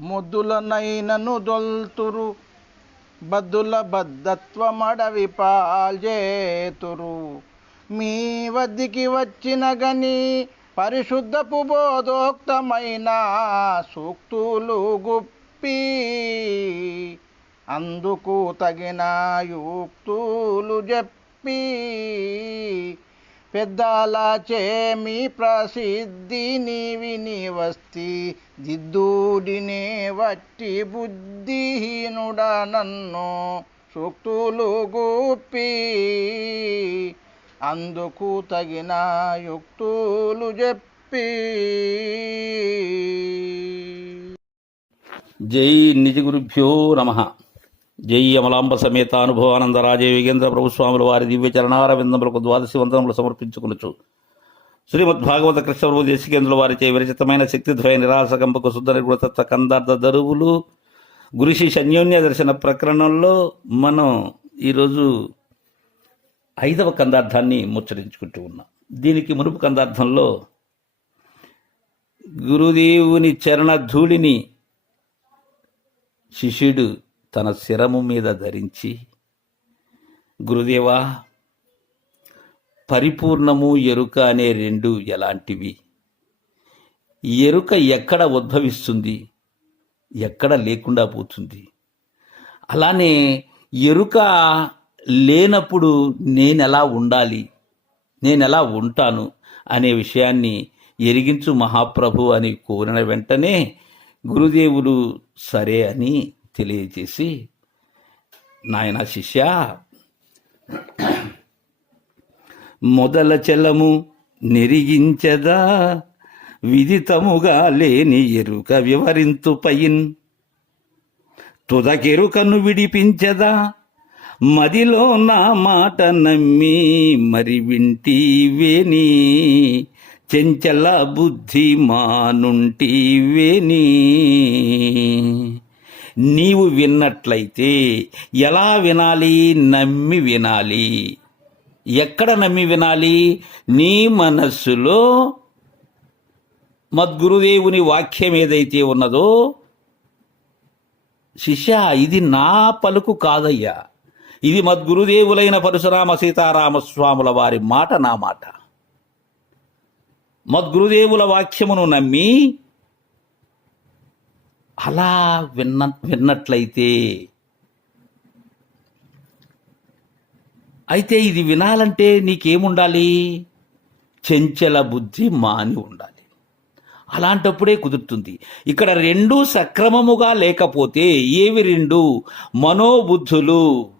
ముద్దులనైనను దొల్తురు బద్దుల బద్ధత్వమడవి పాల్జేతురు మీ వద్దకి వచ్చిన గని పరిశుద్ధపు బోధోక్తమైన సూక్తులు గుప్పి అందుకు తగిన యుక్తులు చెప్పి పెద్దాల చేమి ప్రసిద్ధిని విని వస్తి దిద్దుడినే వట్టి బుద్ధిహీనుడ నన్ను సూక్తులు గూపి అందుకు తగిన యుక్తులు చెప్పి జై నిజ గురుభ్యో నమ. జై అమలాంబ సమేత అనుభవానంద రాజే యోగేంద్ర ప్రభుస్వాముల వారి దివ్య చరణారవిందములకు ద్వాదశి వందనములు సమర్పించుకునుచు. శ్రీమద్ భాగవత కృష్ణప్రభు దేశికేంద్రుల వారిచే విరచితమైన శక్తిద్వయ నిరాశకంపకు శుద్ధ నిర్గుణతత్వ కందార్థ దరువులు గురుశిష అన్యోన్య దర్శన ప్రకరణంలో మనం ఈరోజు ఐదవ కందార్థాన్ని ముచ్చరించుకుంటూ ఉన్నాం. దీనికి మునుపు కందార్థంలో గురుదేవుని చరణ ధూళిని శిష్యుడు తన శిరము మీద ధరించి గురుదేవా పరిపూర్ణము ఎరుక అనే రెండు ఎలాంటివి? ఎరుక ఎక్కడ ఉద్భవిస్తుంది? ఎక్కడ లేకుండా పోతుంది? అలానే ఎరుక లేనప్పుడు నేనెలా ఉండాలి? నేనెలా ఉంటాను? అనే విషయాన్ని ఎరిగించు మహాప్రభు అని కోరిన వెంటనే గురుదేవుడు సరే అని తెలియచేసి నాయన శిష్య మొదల చలము నెరిగించదా? విదితముగా లేని ఎరుక వివరింతు పయిన్ తుదకెరుకను విడిపించదా? మదిలో నా మాట నమ్మి మరి వింటీవేని చెంచల బుద్ధి మానుంటివేని నీవు విన్నట్లయితే ఎలా వినాలి? నమ్మి వినాలి. ఎక్కడ నమ్మి వినాలి? నీ మనస్సులో మద్గురుదేవుని వాక్యం ఏదైతే ఉన్నదో శిష్య ఇది నా పలుకు కాదయ్యా. ఇది మద్గురుదేవులైన పరశురామ సీతారామస్వాముల వారి మాట నా మాట. మద్గురుదేవుల వాక్యమును నమ్మి అలా విన్న విన్నట్లయితే అయితే ఇది వినాలంటే నీకేముండాలి? చెంచల బుద్ధి మాని ఉండాలి. అలాంటప్పుడే కుదురుతుంది. ఇక్కడ రెండు సక్రమముగా లేకపోతే ఏవి రెండు? మనోబుద్ధులు.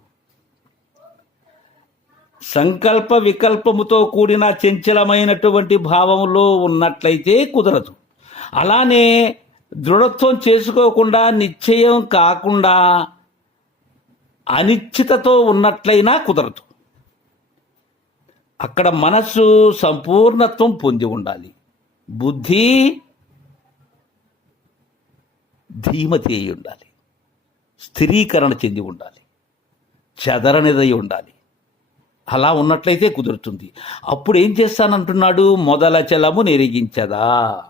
సంకల్ప వికల్పముతో కూడిన చంచలమైనటువంటి భావములో ఉన్నట్లయితే కుదరదు. అలానే దృఢత్వం చేసుకోకుండా నిశ్చయం కాకుండా అనిశ్చితతో ఉన్నట్లయినా కుదరదు. అక్కడ మనస్సు సంపూర్ణత్వం పొంది ఉండాలి. బుద్ధి ధీమతి అయి ఉండాలి. స్థిరీకరణ చెంది ఉండాలి. చెదరనిదై ఉండాలి. అలా ఉన్నట్లయితే కుదురుతుంది. అప్పుడు ఏం చేస్తానంటున్నాడు? మొదల చలము నెరిగించదా?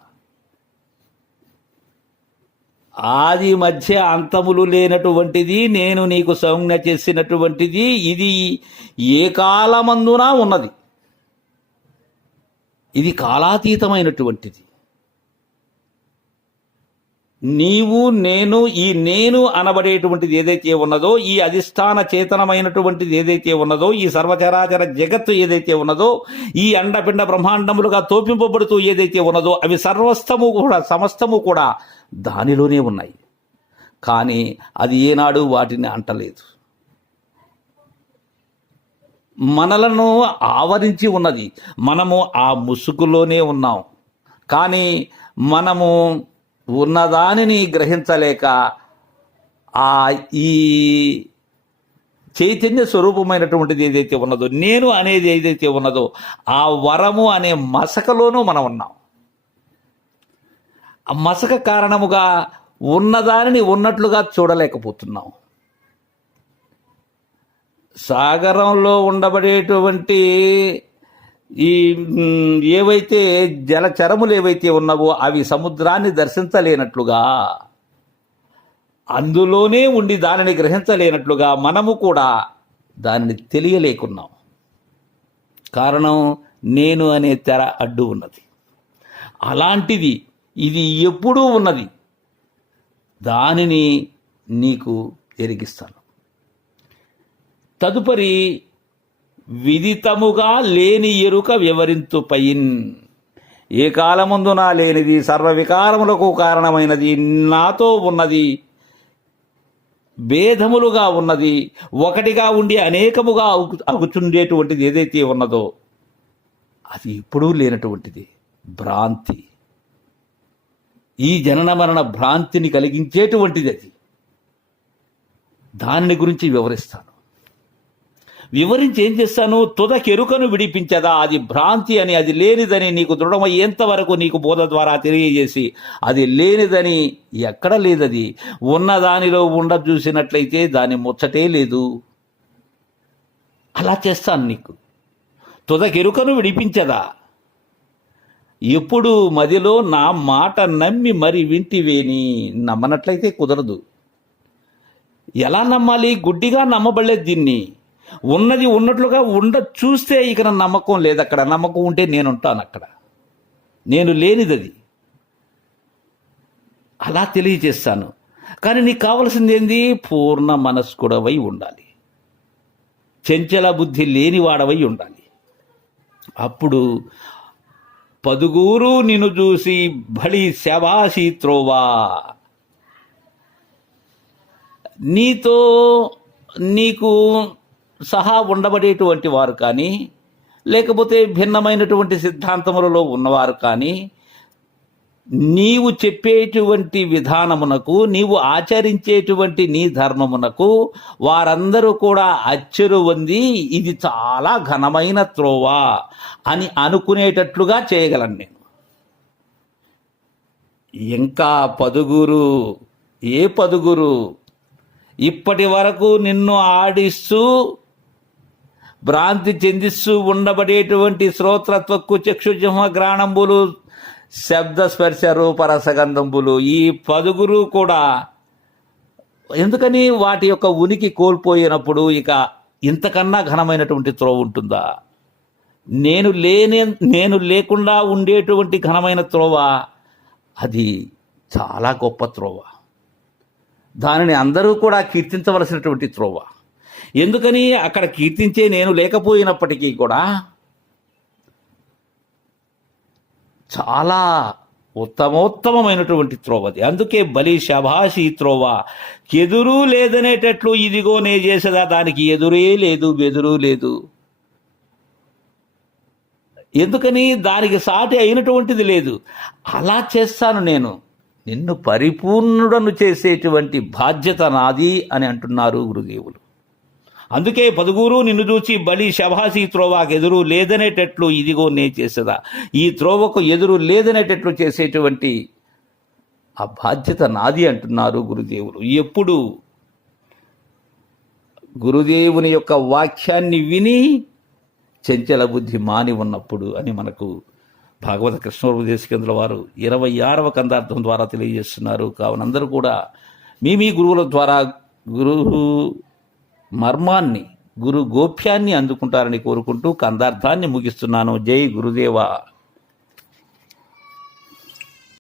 ఆది మధ్య అంతములు లేనటువంటిది నేను నీకు సంజ్ఞ చేసినటువంటిది ఇది ఏ కాలమందునా ఉన్నది. ఇది కాలాతీతమైనటువంటిది. నీవు నేను ఈ నేను అనబడేటువంటిది ఏదైతే ఉన్నదో ఈ అధిష్టాన చేతనమైనటువంటిది ఏదైతే ఉన్నదో ఈ సర్వచరాచర జగత్తు ఏదైతే ఉన్నదో ఈ అండపిండ బ్రహ్మాండములుగా తోపింపబడుతూ ఏదైతే ఉన్నదో అవి సర్వస్థము కూడా సమస్తము కూడా దానిలోనే ఉన్నాయి. కానీ అది ఏనాడు వాటిని అంటలేదు. మనలను ఆవరించి ఉన్నది. మనము ఆ ముసుగులోనే ఉన్నాం. కానీ మనము ఉన్నదానిని గ్రహించలేక ఆ ఈ చైతన్య స్వరూపమైనటువంటిది ఏదైతే ఉన్నదో నేను అనేది ఏదైతే ఉన్నదో ఆ వరము అనే మసకలోనూ మనం ఉన్నాం. ఆ మసక కారణముగా ఉన్నదానిని ఉన్నట్లుగా చూడలేకపోతున్నాం. సాగరంలో ఉండబడేటువంటి ఈ ఏవైతే జలచరములు ఏవైతే ఉన్నావో అవి సముద్రాన్ని దర్శించలేనట్లుగా అందులోనే ఉండి దానిని గ్రహించలేనట్లుగా మనము కూడా దానిని తెలియలేకున్నాం. కారణం నేను అనే తెర అడ్డు ఉన్నది. అలాంటిది ఇది ఎప్పుడూ ఉన్నది. దానిని నీకు ఎరిగిస్తాను. తదుపరి విదితముగా లేని ఎరుక వివరింతు పయిన్ ఏ కాలమందునా లేనిది సర్వవికారములకు కారణమైనది నాతో ఉన్నది భేదములుగా ఉన్నది ఒకటిగా ఉండి అనేకముగా అగుచుండేటువంటిది ఏదైతే ఉన్నదో అది ఎప్పుడూ లేనటువంటిది భ్రాంతి. ఈ జనన మరణ భ్రాంతిని కలిగించేటువంటిది అది. దానిని గురించి వివరిస్తాను. వివరించి ఏం చేస్తాను? తుదకెరుకను విడిపించదా? అది భ్రాంతి అని అది లేనిదని నీకు దృఢమయ్యేంతవరకు నీకు బోధ ద్వారా తెలియజేసి అది లేనిదని ఎక్కడ లేదది? ఉన్న దానిలో ఉండ చూసినట్లయితే దాని ముచ్చటే లేదు. అలా చేస్తాను నీకు. తుదకెరుకను విడిపించదా? ఎప్పుడు మదిలో నా మాట నమ్మి మరి వింటివేని నమ్మనట్లయితే కుదరదు. ఎలా నమ్మాలి? గుడ్డిగా నమ్మబడలేదు దీన్ని. ఉన్నది ఉన్నట్లుగా ఉండ చూస్తే ఇక నమ్మకం లేదు అక్కడ. నమ్మకం ఉంటే నేను ఉంటాను అక్కడ. నేను లేనిదది అలా తెలియజేస్తాను. కానీ నీకు కావలసింది ఏంది? పూర్ణ మనస్కుడవై ఉండాలి. చెంచల బుద్ధి లేనివాడవై ఉండాలి. అప్పుడు పదుగూరు నిన్ను చూసి బలి శవాసి త్రోవా. నీతో నీకు సహా ఉండబడేటువంటి వారు కానీ లేకపోతే భిన్నమైనటువంటి సిద్ధాంతములలో ఉన్నవారు కానీ నీవు చెప్పేటువంటి విధానమునకు నీవు ఆచరించేటువంటి నీ ధర్మమునకు వారందరూ కూడా అచ్చరు ఉంది ఇది చాలా ఘనమైన త్రోవ అని అనుకునేటట్లుగా చేయగలను నేను. ఇంకా పదుగురు ఏ పదుగురు ఇప్పటి వరకు నిన్ను ఆడిస్తూ భ్రాంతి చెందిస్తూ ఉండబడేటువంటి శ్రోత్రత్వక్కు చక్షుజమ గ్రాణంబులు శబ్ద స్పర్శ రూపరసగంధంబులు ఈ పదుగురు కూడా ఎందుకని వాటి యొక్క ఉనికి కోల్పోయినప్పుడు ఇక ఇంతకన్నా ఘనమైనటువంటి త్రోవ ఉంటుందా? నేను లేని నేను లేకుండా ఉండేటువంటి ఘనమైన త్రోవ అది చాలా గొప్ప త్రోవ. దానిని అందరూ కూడా కీర్తించవలసినటువంటి త్రోవ. ఎందుకని అక్కడ కీర్తించే నేను లేకపోయినప్పటికీ కూడా చాలా ఉత్తమోత్తమమైనటువంటి త్రోవది అందుకే బలి శభాషి త్రోవ. ఎదురు లేదనేటట్లు ఇదిగో నే చేసేదా? దానికి ఎదురే లేదు బెదురు లేదు. ఎందుకని? దానికి సాటి అయినటువంటిది లేదు. అలా చేస్తాను నేను. నిన్ను పరిపూర్ణుడను చేసేటువంటి బాధ్యత నాది అని అంటున్నారు గురుదేవులు. అందుకే పదుగురు నిన్ను చూచి బలి శభాసి త్రోవాకు ఎదురు లేదనేటట్లు ఇదిగో నే చేసేదా. ఈ త్రోవకు ఎదురు లేదనేటట్లు చేసేటువంటి ఆ బాధ్యత నాది అంటున్నారు గురుదేవులు. ఎప్పుడు గురుదేవుని యొక్క వాక్యాన్ని విని చెంచల బుద్ధి మాని ఉన్నప్పుడు అని మనకు భాగవత కృష్ణోపదేశకేంద్రుల వారు ఇరవై ఆరవ కందార్థం ద్వారా తెలియజేస్తున్నారు. కావున అందరూ కూడా మీ మీ గురువుల ద్వారా గురు మర్మాన్ని గురు గోప్యాన్ని అందుకుంటారని కోరుకుంటూ కందార్థాన్ని ముగిస్తున్నాను. జై గురుదేవ.